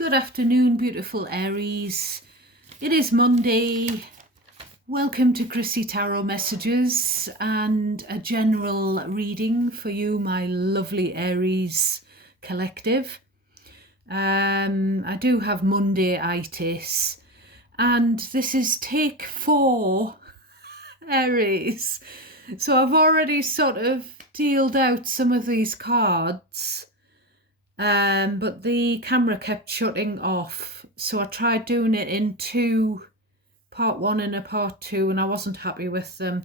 Good afternoon, beautiful Aries. It is Monday. Welcome to Chrissy Tarot Messages and a general reading for you, my lovely Aries collective. I do have Monday-itis, and this is take 4, Aries. So I've already sort of dealt out some of these cards. But the camera kept shutting off, so I tried doing it in part 1 and a part 2, and I wasn't happy with them.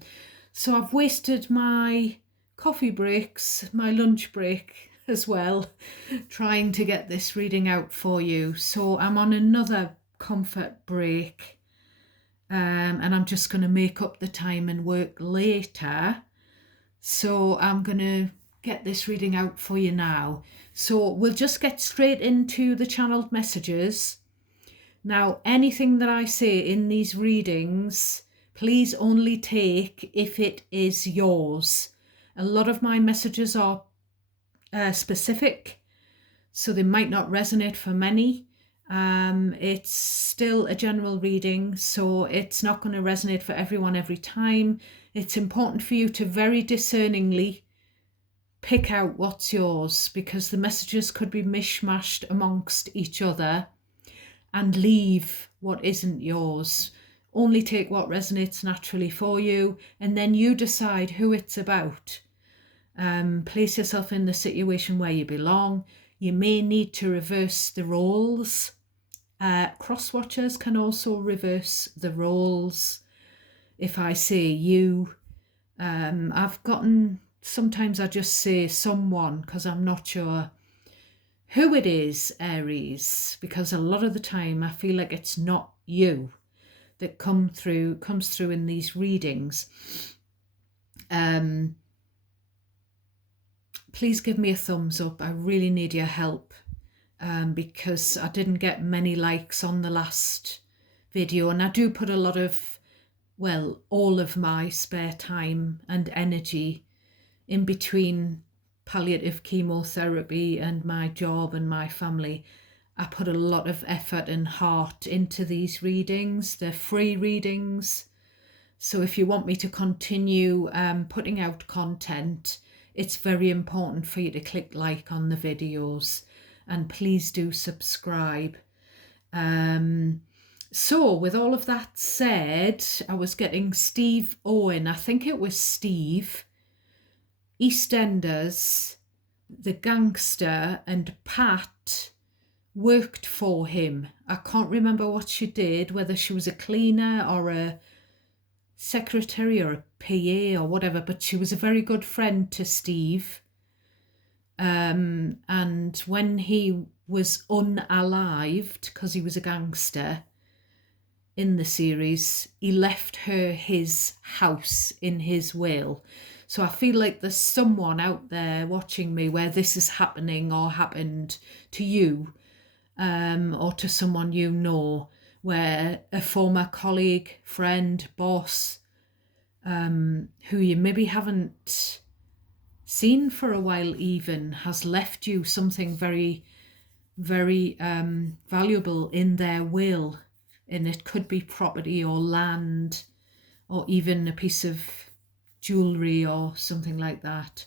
So I've wasted my coffee breaks, my lunch break as well, trying to get this reading out for you. So I'm on another comfort break, and I'm just going to make up the time and work later. So I'm going to get this reading out for you now. So we'll just get straight into the channeled messages. Now, anything that I say in these readings, please only take if it is yours. A lot of my messages are specific, so they might not resonate for many. It's still a general reading, so it's not going to resonate for everyone every time. It's important for you to very discerningly pick out what's yours, because the messages could be mishmashed amongst each other, and leave what isn't yours. Only take what resonates naturally for you, and then you decide who it's about. Place yourself in the situation where you belong. You may need to reverse the roles. Cross-watchers can also reverse the roles. If I say you, sometimes I just say someone because I'm not sure who it is, Aries, because a lot of the time I feel like it's not you that comes through in these readings. Please give me a thumbs up. I really need your help, because I didn't get many likes on the last video, and I do put a lot of, well, all of my spare time and energy in between palliative chemotherapy and my job and my family. I put a lot of effort and heart into these readings. They're free readings. So if you want me to continue putting out content, it's very important for you to click like on the videos, and please do subscribe. So with all of that said, I was getting Steve Owen, I think it was Steve, EastEnders, the gangster, and Pat worked for him. I can't remember what she did, whether she was a cleaner or a secretary or a PA or whatever, but she was a very good friend to Steve. And when he was unalived, because he was a gangster in the series, he left her his house in his will. So I feel like there's someone out there watching me where this is happening or happened to you, or to someone you know, where a former colleague, friend, boss, who you maybe haven't seen for a while even, has left you something very, very valuable in their will. And it could be property or land or even a piece of jewellery or something like that.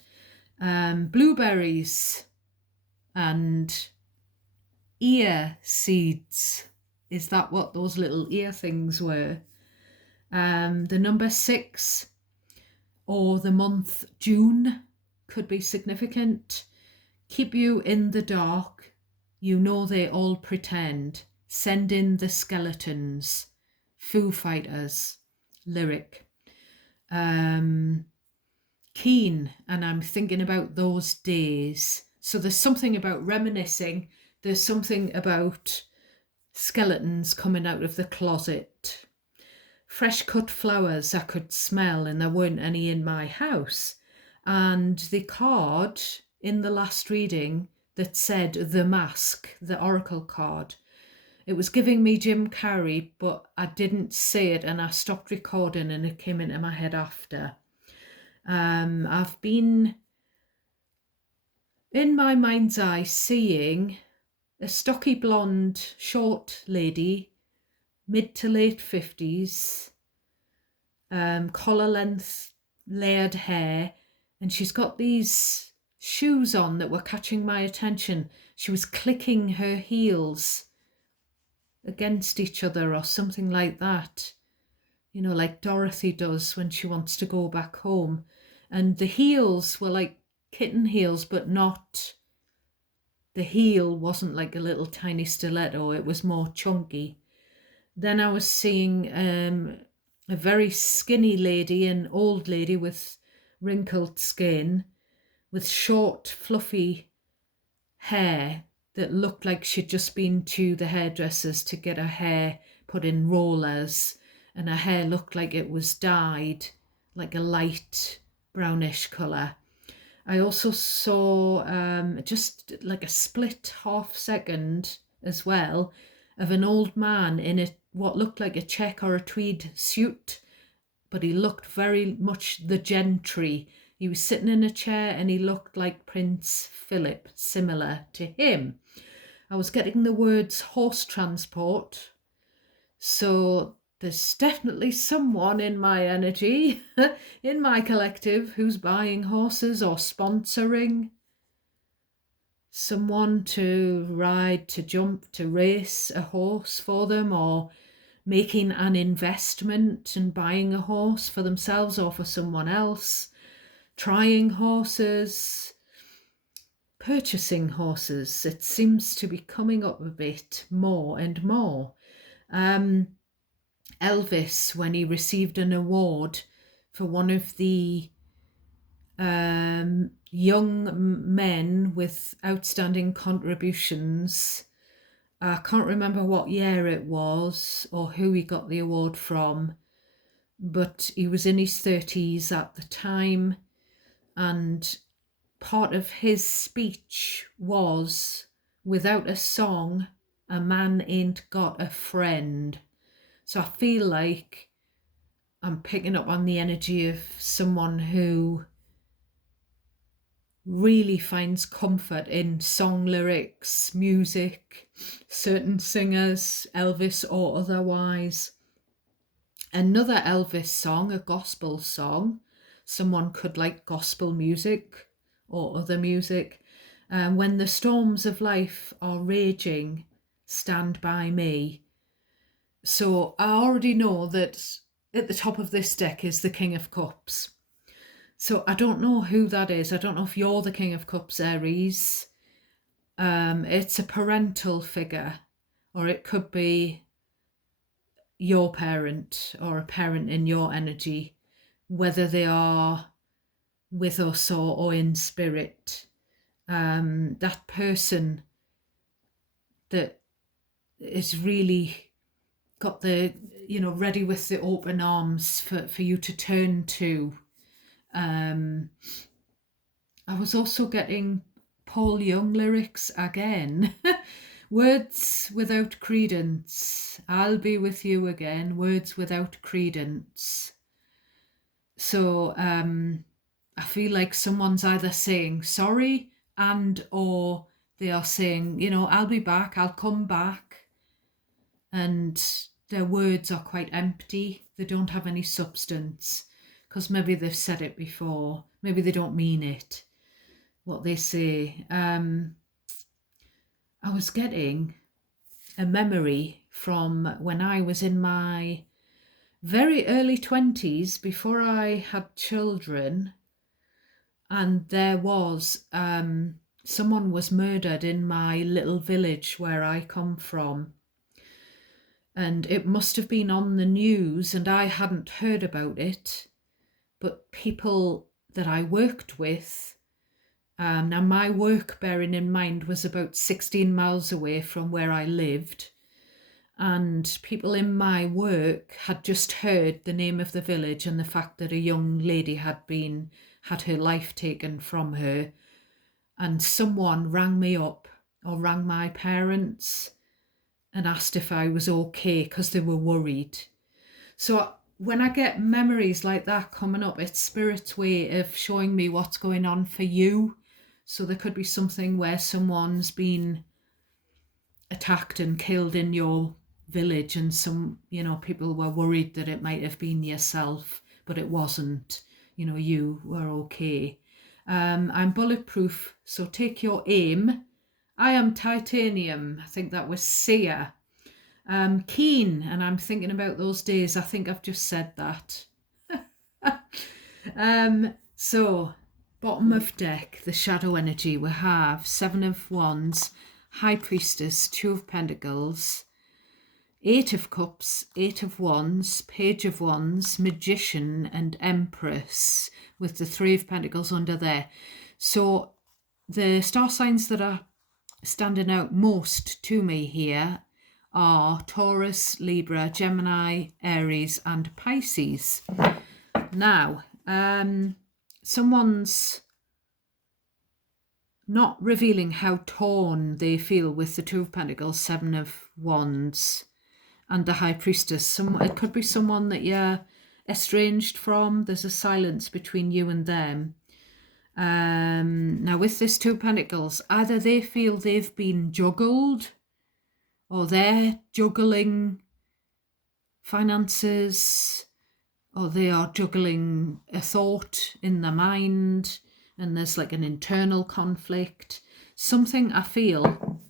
Blueberries and ear seeds. Is that what those little ear things were? The number 6 or the month June could be significant. Keep you in the dark. You know they all pretend. Send in the skeletons. Foo Fighters. Lyric. Keen, and I'm thinking about those days. So there's something about reminiscing. There's something about skeletons coming out of the closet. Fresh cut flowers I could smell, and there weren't any in my house. And the card in the last reading that said The Mask, the oracle card, it was giving me Jim Carrey, but I didn't say it, and I stopped recording and it came into my head after. I've been in my mind's eye seeing a stocky blonde, short lady, mid to late 50s, collar length, layered hair, and she's got these shoes on that were catching my attention. She was clicking her heels against each other or something like that, you know, like Dorothy does when she wants to go back home. And the heels were like kitten heels, but not, the heel wasn't like a little tiny stiletto, it was more chunky. Then I was seeing a very skinny lady, an old lady with wrinkled skin, with short, fluffy hair that looked like she'd just been to the hairdressers to get her hair put in rollers, and her hair looked like it was dyed like a light brownish colour. I also saw just like a split half second as well of an old man in what looked like a check or a tweed suit, but he looked very much the gentry. He was sitting in a chair and he looked like Prince Philip, similar to him. I was getting the words horse transport, so there's definitely someone in my energy, in my collective, who's buying horses or sponsoring someone to ride, to jump, to race a horse for them, or making an investment and buying a horse for themselves or for someone else, trying horses, purchasing horses. It seems to be coming up a bit more and more. Elvis, when he received an award for one of the young men with outstanding contributions, I can't remember what year it was or who he got the award from, but he was in his 30s at the time, and part of his speech was, without a song, a man ain't got a friend. So I feel like I'm picking up on the energy of someone who really finds comfort in song lyrics, music, certain singers, Elvis or otherwise. Another Elvis song, a gospel song, someone could like gospel music or other music. When the storms of life are raging, stand by me. So I already know that at the top of this deck is the King of Cups. So I don't know who that is. I don't know if you're the King of Cups, Aries. It's a parental figure, or it could be your parent or a parent in your energy, whether they are with us or in spirit. That person that is really got the, ready with the open arms for you to turn to. I was also getting Paul Young lyrics again. Words without credence. I'll be with you again. Words without credence. So I feel like someone's either saying sorry or they are saying, I'll be back, I'll come back. And their words are quite empty. They don't have any substance because maybe they've said it before. Maybe they don't mean it, what they say. I was getting a memory from when I was in my very early 20s, before I had children, and there was someone was murdered in my little village where I come from. And it must have been on the news and I hadn't heard about it, but people that I worked with, now my work, bearing in mind, was about 16 miles away from where I lived, and people in my work had just heard the name of the village and the fact that a young lady had her life taken from her, and someone rang me up or rang my parents and asked if I was okay because they were worried. So when I get memories like that coming up, it's Spirit's way of showing me what's going on for you. So there could be something where someone's been attacked and killed in your village, and some, people were worried that it might have been yourself, but it wasn't. You were okay. I'm bulletproof, so take your aim. I am titanium. I think that was Sia. Keen, and I'm thinking about those days. I think I've just said that. So, bottom of deck, the shadow energy, we have Seven of Wands, High Priestess, Two of Pentacles, Eight of Cups, Eight of Wands, Page of Wands, Magician, and Empress, with the Three of Pentacles under there. So the star signs that are standing out most to me here are Taurus, Libra, Gemini, Aries, and Pisces. Now, someone's not revealing how torn they feel with the Two of Pentacles, Seven of Wands, and the High Priestess. It could be someone that you're estranged from. There's a silence between you and them. Now, with this Two of Pentacles, either they feel they've been juggled, or they're juggling finances, or they are juggling a thought in their mind, and there's like an internal conflict. Something I feel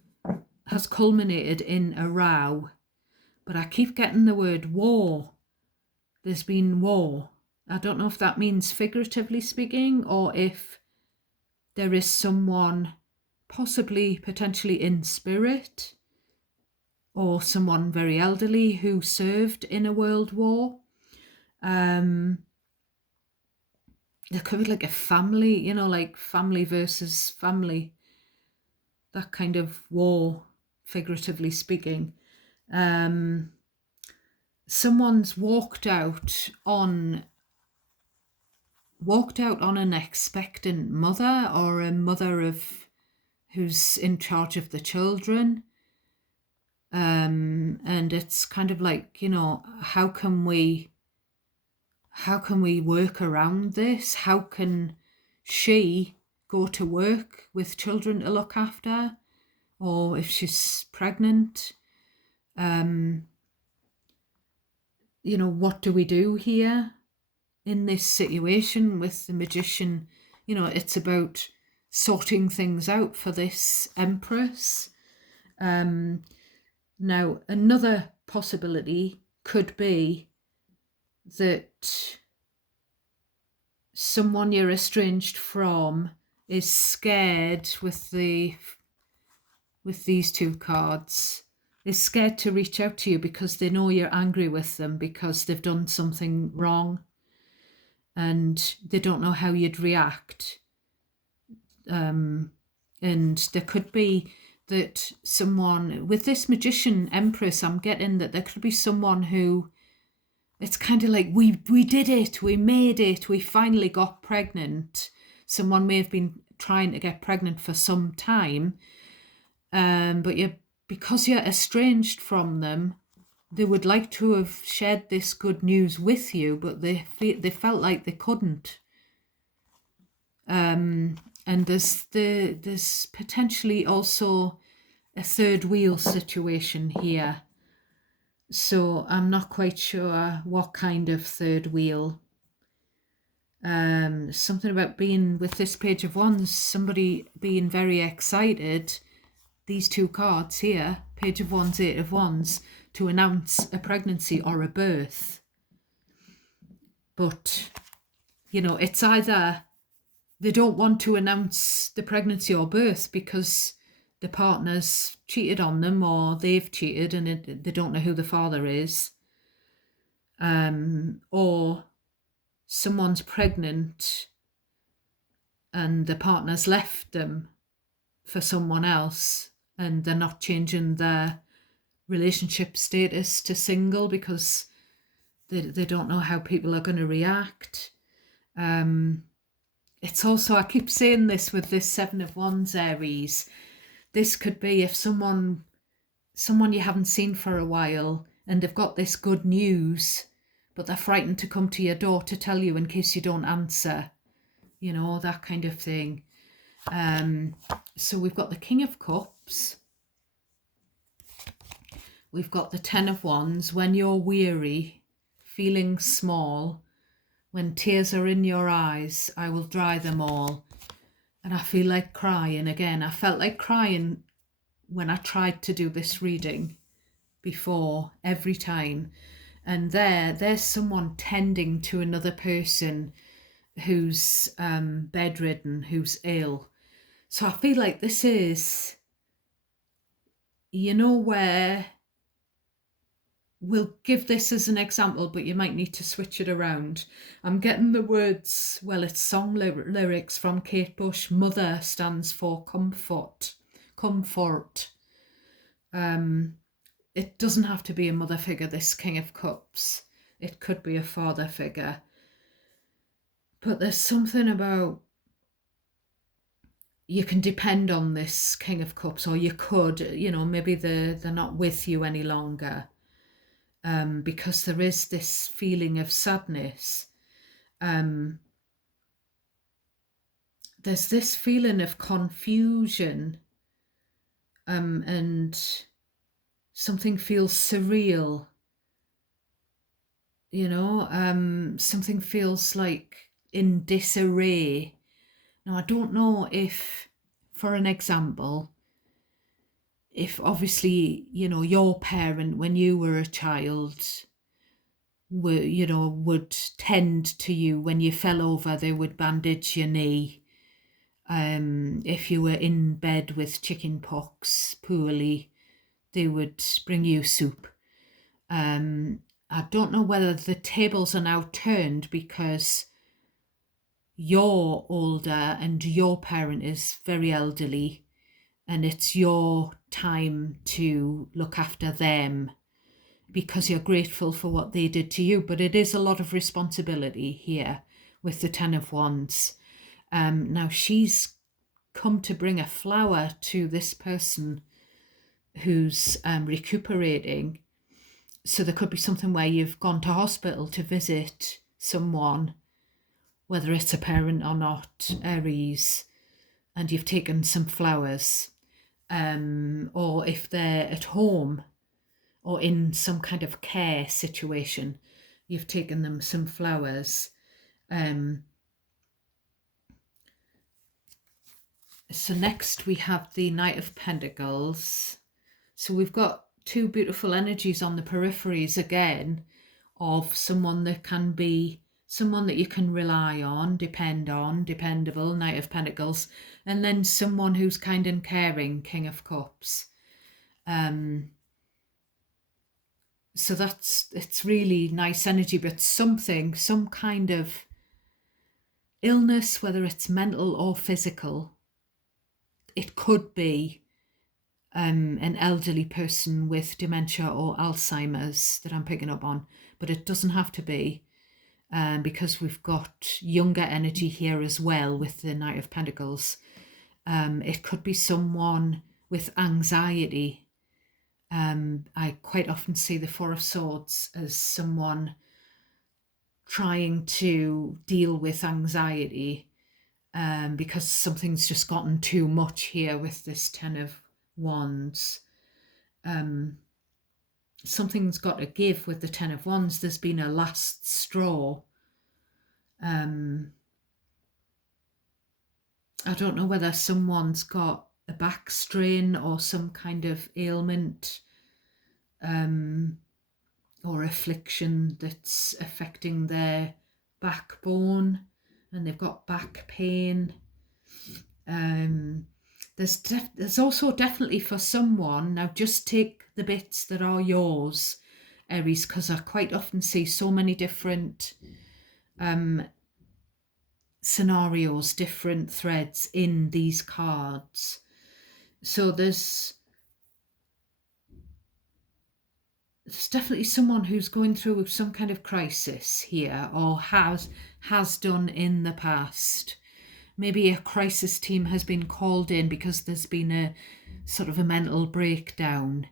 has culminated in a row, but I keep getting the word war. There's been war. I don't know if that means figuratively speaking, or if there is someone possibly potentially in spirit, or someone very elderly who served in a world war. There could be like a family, like family versus family, that kind of war, figuratively speaking. Someone's walked out on an expectant mother, or a mother who's in charge of the children. And it's kind of like, how can we work around this? How can she go to work with children to look after, or if she's pregnant? What do we do here in this situation with the Magician? It's about sorting things out for this Empress. Now, another possibility could be that someone you're estranged from is scared with these two cards, is scared to reach out to you because they know you're angry with them because they've done something wrong, and they don't know how you'd react. And there could be that someone with this Magician Empress, I'm getting that there could be someone who, it's kind of like, we did it, we made it, we finally got pregnant. Someone may have been trying to get pregnant for some time, but because you're estranged from them, they would like to have shared this good news with you, but they felt like they couldn't. And there's potentially also a third wheel situation here. So I'm not quite sure what kind of third wheel. Something about being with this Page of Wands, somebody being very excited, these two cards here, Page of Wands, Eight of Wands, to announce a pregnancy or a birth. But, it's either they don't want to announce the pregnancy or birth because the partner's cheated on them, or they've cheated and they don't know who the father is. Or someone's pregnant and the partner's left them for someone else, and they're not changing their relationship status to single because they don't know how people are going to react. It's also, I keep saying this with this Seven of Wands, Aries, this could be if someone you haven't seen for a while and they've got this good news, but they're frightened to come to your door to tell you in case you don't answer, that kind of thing. So we've got the King of Cups, We've got the Ten of Wands. When you're weary, feeling small, when tears are in your eyes, I will dry them all. And I feel like crying again. I felt like crying when I tried to do this reading before, every time. And there's someone tending to another person who's bedridden, who's ill. So I feel like this is, where we'll give this as an example, but you might need to switch it around. I'm getting the words, well, it's song lyrics from Kate Bush. Mother stands for comfort. Comfort. It doesn't have to be a mother figure, this King of Cups. It could be a father figure. But there's something about, you can depend on this King of Cups, or you could, maybe they're not with you any longer. Because there is this feeling of sadness. There's this feeling of confusion, and something feels surreal. Something feels like in disarray. Now, I don't know if, for an example, if obviously, your parent, when you were a child, would tend to you. When you fell over, they would bandage your knee. If you were in bed with chicken pox poorly, they would bring you soup. I don't know whether the tables are now turned because you're older and your parent is very elderly, and it's your time to look after them because you're grateful for what they did to you. But it is a lot of responsibility here with the Ten of Wands. Now she's come to bring a flower to this person who's recuperating. So there could be something where you've gone to hospital to visit someone, whether it's a parent or not, Aries, and you've taken some flowers. Or if they're at home or in some kind of care situation, you've taken them some flowers. So next we have the Knight of Pentacles. So we've got two beautiful energies on the peripheries again, of someone that can be someone that you can rely on, depend on, dependable, Knight of Pentacles, and then someone who's kind and caring, King of Cups. So it's really nice energy, but some kind of illness, whether it's mental or physical. It could be an elderly person with dementia or Alzheimer's that I'm picking up on, but it doesn't have to be, because we've got younger energy here as well with the Knight of Pentacles. It could be someone with anxiety. I quite often see the Four of Swords as someone trying to deal with anxiety, because something's just gotten too much here with this Ten of Wands. Something's got to give with the Ten of Wands. There's been a last straw. I don't know whether someone's got a back strain or some kind of ailment, or affliction that's affecting their backbone, and they've got back pain. There's also definitely for someone, now just take the bits that are yours, Aries, because I quite often see so many different scenarios, different threads in these cards. So there's definitely someone who's going through some kind of crisis here, or has done in the past. Maybe a crisis team has been called in because there's been a sort of a mental breakdown,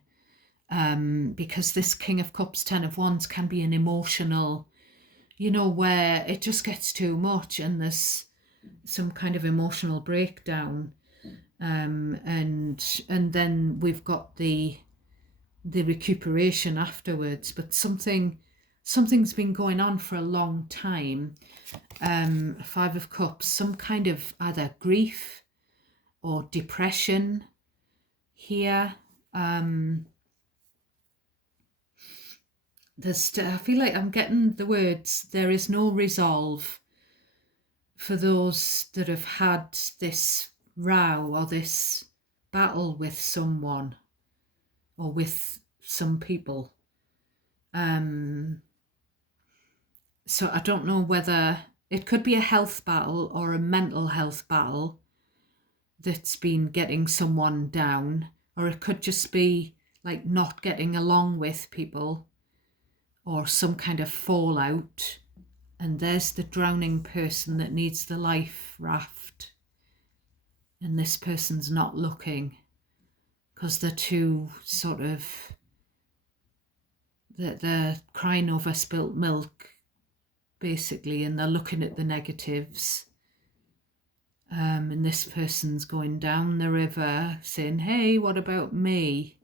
because this King of Cups, Ten of Wands can be an emotional, where it just gets too much and there's some kind of emotional breakdown. And then we've got the the recuperation afterwards, but something's been going on for a long time. Five of Cups, some kind of either grief or depression here. I feel like I'm getting the words, there is no resolve for those that have had this row or this battle with someone or with some people. So I don't know whether it could be a health battle or a mental health battle that's been getting someone down, or it could just be like not getting along with people or some kind of fallout. And there's the drowning person that needs the life raft, and this person's not looking because they're too sort of, they're crying over spilt milk basically, and they're looking at the negatives. And this person's going down the river saying, hey, what about me?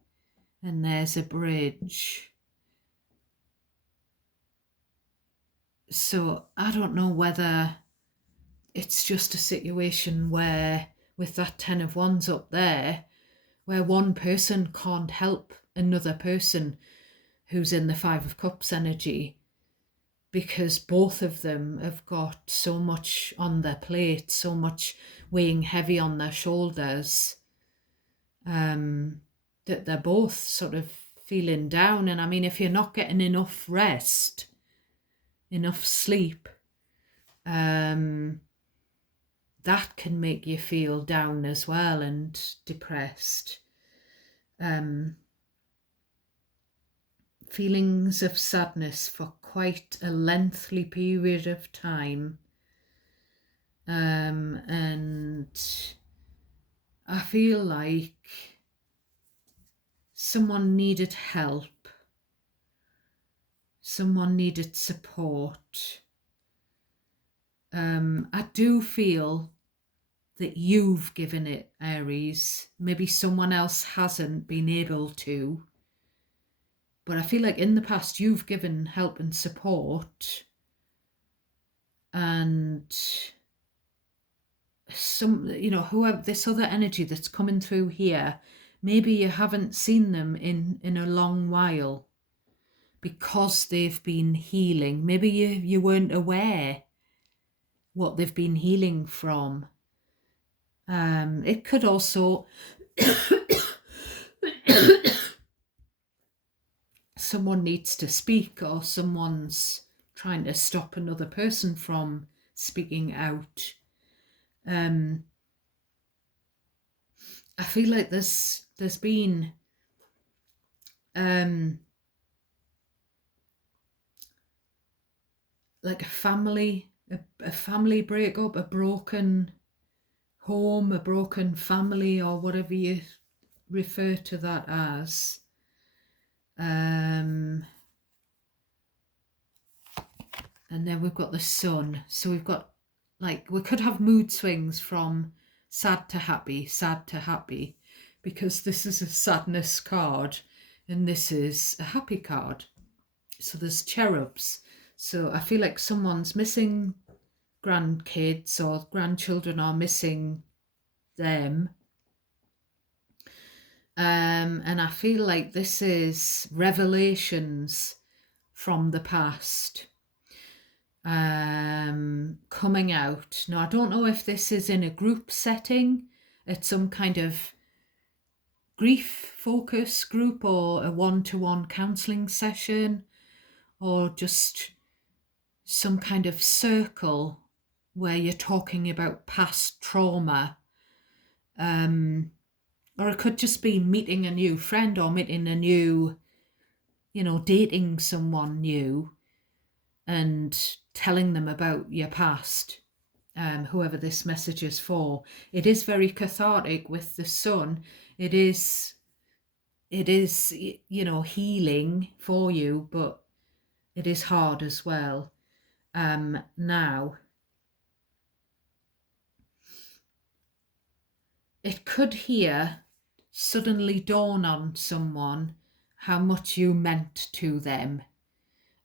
And there's a bridge. So I don't know whether it's just a situation where, with that 10 of Wands up there, where one person can't help another person who's in the Five of Cups energy, because both of them have got so much on their plate, so much weighing heavy on their shoulders, that they're both sort of feeling down. And I mean, if you're not getting enough rest, enough sleep, that can make you feel down as well and depressed. Feelings of sadness for quite a lengthy period of time. And I feel like someone needed help. Someone needed support. I do feel that you've given it, Aries. Maybe someone else hasn't been able to. But I feel like in the past you've given help and support, and some, whoever, this other energy that's coming through here, maybe you haven't seen them in a long while because they've been healing. Maybe you weren't aware what they've been healing from. It could also someone needs to speak, or someone's trying to stop another person from speaking out. I feel like there's been like a family breakup, a broken home, a broken family, or whatever you refer to that as. And then we've got the Sun. So we've got, like, we could have mood swings from sad to happy, because this is a sadness card and this is a happy card. So there's cherubs. So I feel like someone's missing grandkids, or grandchildren are missing them. And I feel like this is revelations from the past coming out. Now, I don't know if this is in a group setting, at some kind of grief focus group, or a one-to-one counselling session, or just some kind of circle where you're talking about past trauma. Or it could just be meeting a new friend, or meeting a new, dating someone new and telling them about your past, whoever this message is for. It is very cathartic with the Sun. It is, healing for you, but it is hard as well. Now, it could here suddenly dawn on someone how much you meant to them,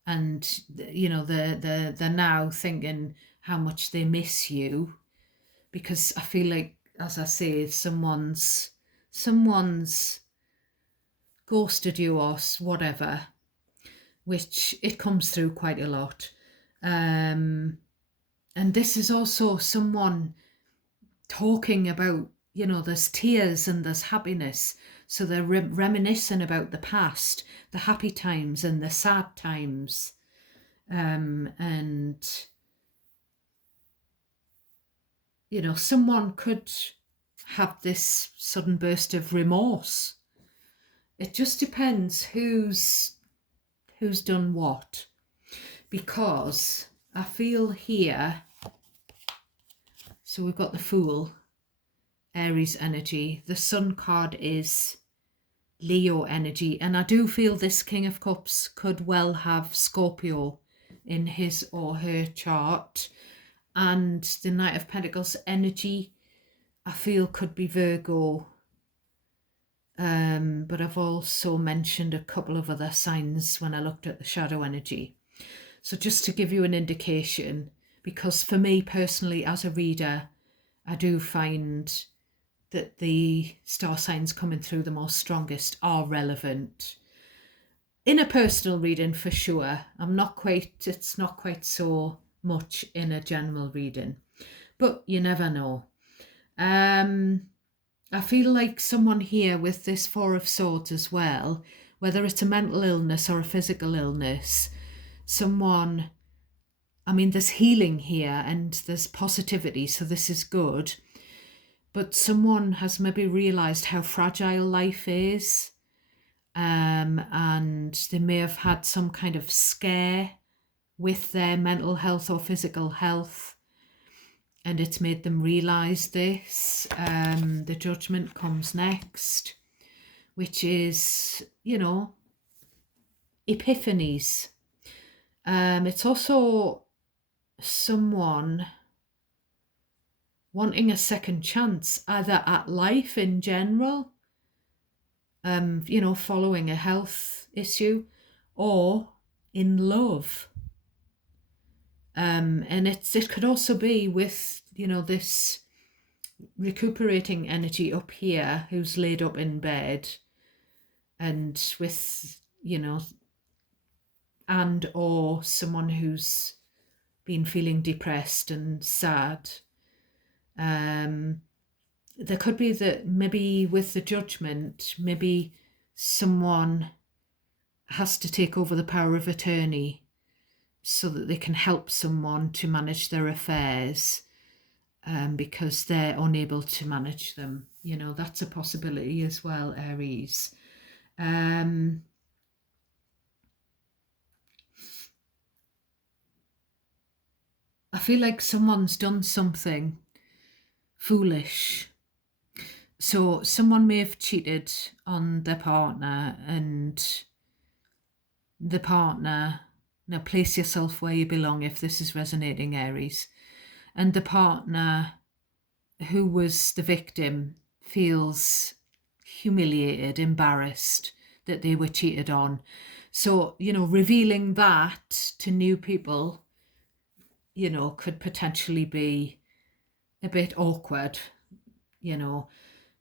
and they're now thinking how much they miss you, because I feel like, as I say, someone's ghosted you or whatever, which it comes through quite a lot. And this is also someone talking about, there's tears and there's happiness. So they're reminiscing about the past, the happy times and the sad times. And, someone could have this sudden burst of remorse. It just depends who's done what. Because I feel here, so we've got the Fool, Aries energy. The Sun card is Leo energy. And I do feel this King of Cups could well have Scorpio in his or her chart. And the Knight of Pentacles energy, I feel, could be Virgo. But I've also mentioned a couple of other signs when I looked at the shadow energy. So just to give you an indication, because for me personally as a reader, I do find that the star signs coming through the most strongest are relevant. In a personal reading for sure, it's not quite so much in a general reading, but you never know. I feel like someone here with this Four of Swords as well, whether it's a mental illness or a physical illness, someone, there's healing here and there's positivity, so this is good. But someone has maybe realised how fragile life is, and they may have had some kind of scare with their mental health or physical health, and it's made them realise this. The Judgment comes next, which is, epiphanies. It's also someone wanting a second chance, either at life in general, following a health issue, or in love. And it could also be with, this recuperating energy up here, who's laid up in bed, and with, and or someone who's been feeling depressed and sad. There could be that maybe with the Judgment, maybe someone has to take over the power of attorney so that they can help someone to manage their affairs, because they're unable to manage them. That's a possibility as well, Aries. I feel like someone's done something foolish. So someone may have cheated on their partner, and the partner, now place yourself where you belong if this is resonating, Aries, and the partner who was the victim feels humiliated, embarrassed that they were cheated on. So, revealing that to new people, could potentially be a bit awkward,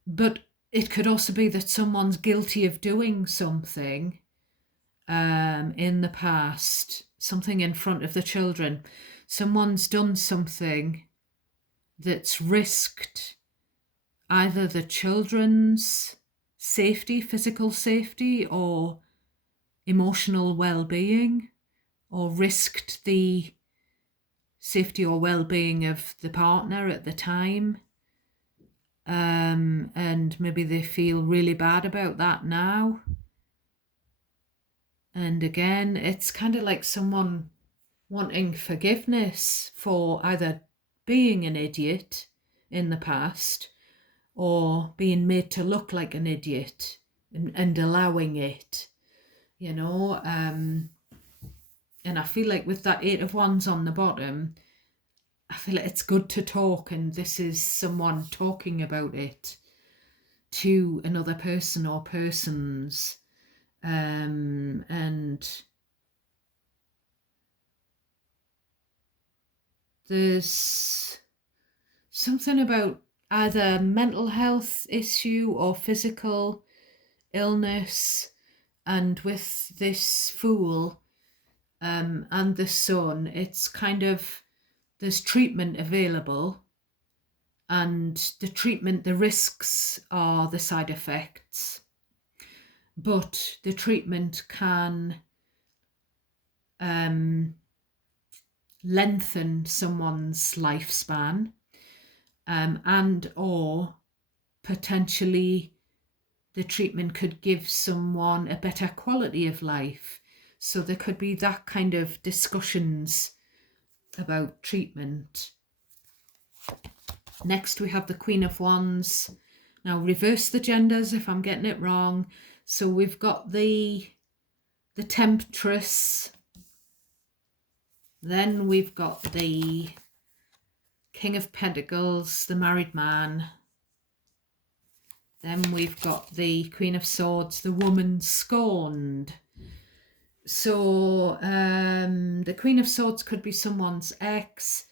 but it could also be that someone's guilty of doing something in the past, something in front of the children. Someone's done something that's risked either the children's safety, physical safety, or emotional well-being, or risked the safety or well-being of the partner at the time. And maybe they feel really bad about that now. And again, it's kind of like someone wanting forgiveness for either being an idiot in the past or being made to look like an idiot, and allowing it, and I feel like with that Eight of Wands on the bottom, I feel like it's good to talk, and this is someone talking about it to another person or persons. And there's something about either mental health issue or physical illness. And with this Fool and the Sun, it's kind of, there's treatment available, and the treatment, the risks are the side effects, but the treatment can lengthen someone's lifespan, and or potentially the treatment could give someone a better quality of life. So there could be that kind of discussions about treatment. Next we have the Queen of Wands. Now reverse the genders if I'm getting it wrong. So we've got the Temptress. Then we've got the King of Pentacles, the married man. Then we've got the Queen of Swords, the woman scorned. So the Queen of Swords could be someone's ex.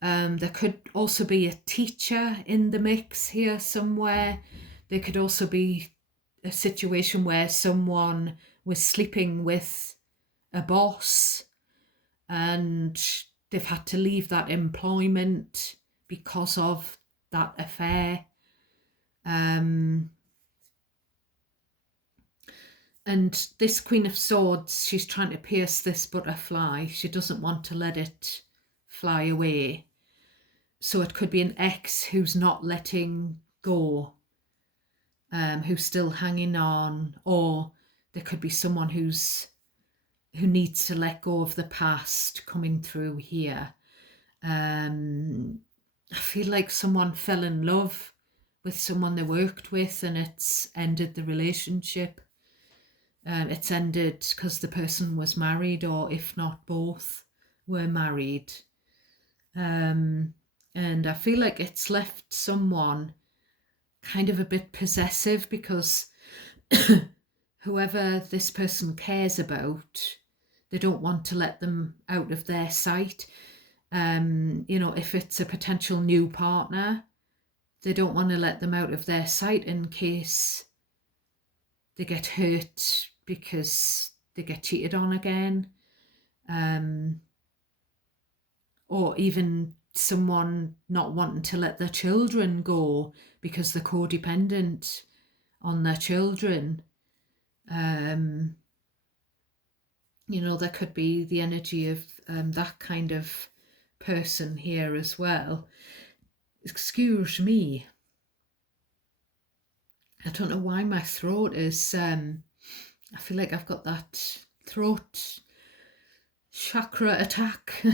There could also be a teacher in the mix here somewhere. There could also be a situation where someone was sleeping with a boss and they've had to leave that employment because of that affair. And this Queen of Swords, she's trying to pierce this butterfly. She doesn't want to let it fly away. So it could be an ex who's not letting go, who's still hanging on, or there could be someone who needs to let go of the past coming through here. I feel like someone fell in love with someone they worked with and it's ended the relationship. It's ended because the person was married, or if not both were married. And I feel like it's left someone kind of a bit possessive, because whoever this person cares about, they don't want to let them out of their sight. If it's a potential new partner, they don't want to let them out of their sight in case they get hurt because they get cheated on again. Or even someone not wanting to let their children go because they're codependent on their children. There could be the energy of that kind of person here as well. Excuse me. I don't know why my throat is, I feel like I've got that throat chakra attack.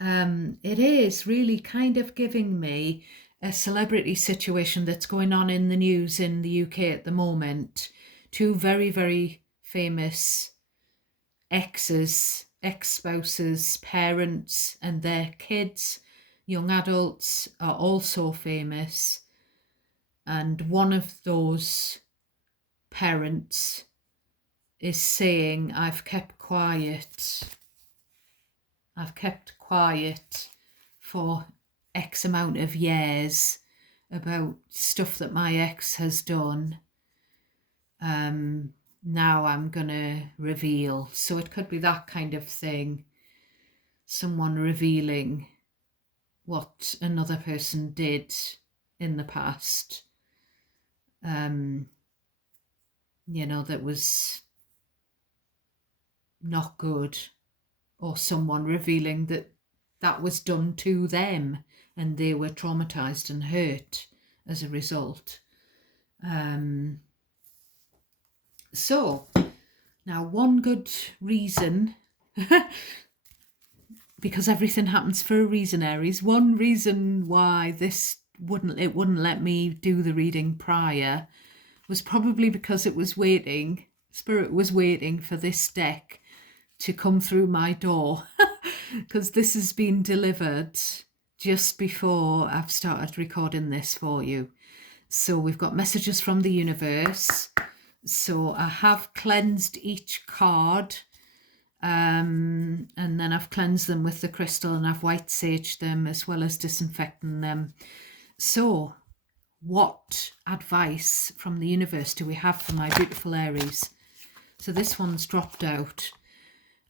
It is really kind of giving me a celebrity situation that's going on in the news in the UK at the moment. Two very, very famous exes, ex-spouses, parents and their kids, young adults, are also famous. And one of those parents is saying, I've kept quiet for X amount of years about stuff that my ex has done. Now I'm gonna reveal. So it could be that kind of thing. Someone revealing what another person did in the past. That was not good. Or someone revealing that was done to them and they were traumatized and hurt as a result. So now one good reason, because everything happens for a reason, Aries, one reason why it wouldn't let me do the reading prior was probably because it was waiting. Spirit was waiting for this deck to come through my door, because this has been delivered just before I've started recording this for you. So we've got messages from the universe. So I have cleansed each card, and then I've cleansed them with the crystal, and I've white saged them as well as disinfecting them. So what advice from the universe do we have for my beautiful Aries? So this one's dropped out.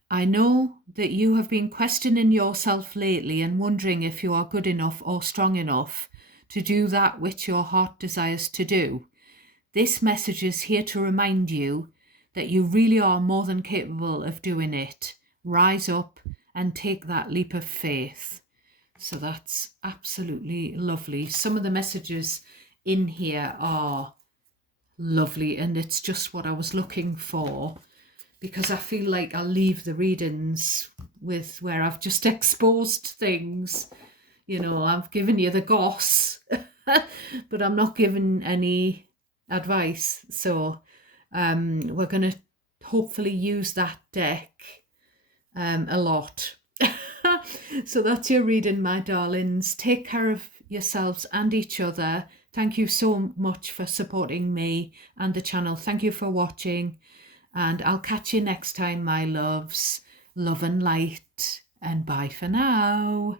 I know that you have been questioning yourself lately and wondering if you are good enough or strong enough to do that which your heart desires to do. This message is here to remind you that you really are more than capable of doing it. Rise up and take that leap of faith. So that's absolutely lovely. Some of the messages in here are lovely, and it's just what I was looking for, because I feel like I'll leave the readings with where I've just exposed things. You know, I've given you the goss, but I'm not giving any advice. So we're going to hopefully use that deck a lot. So that's your reading, my darlings. Take care of yourselves and each other. Thank you so much for supporting me and the channel. Thank you for watching, and I'll catch you next time, my loves. Love and light, and bye for now.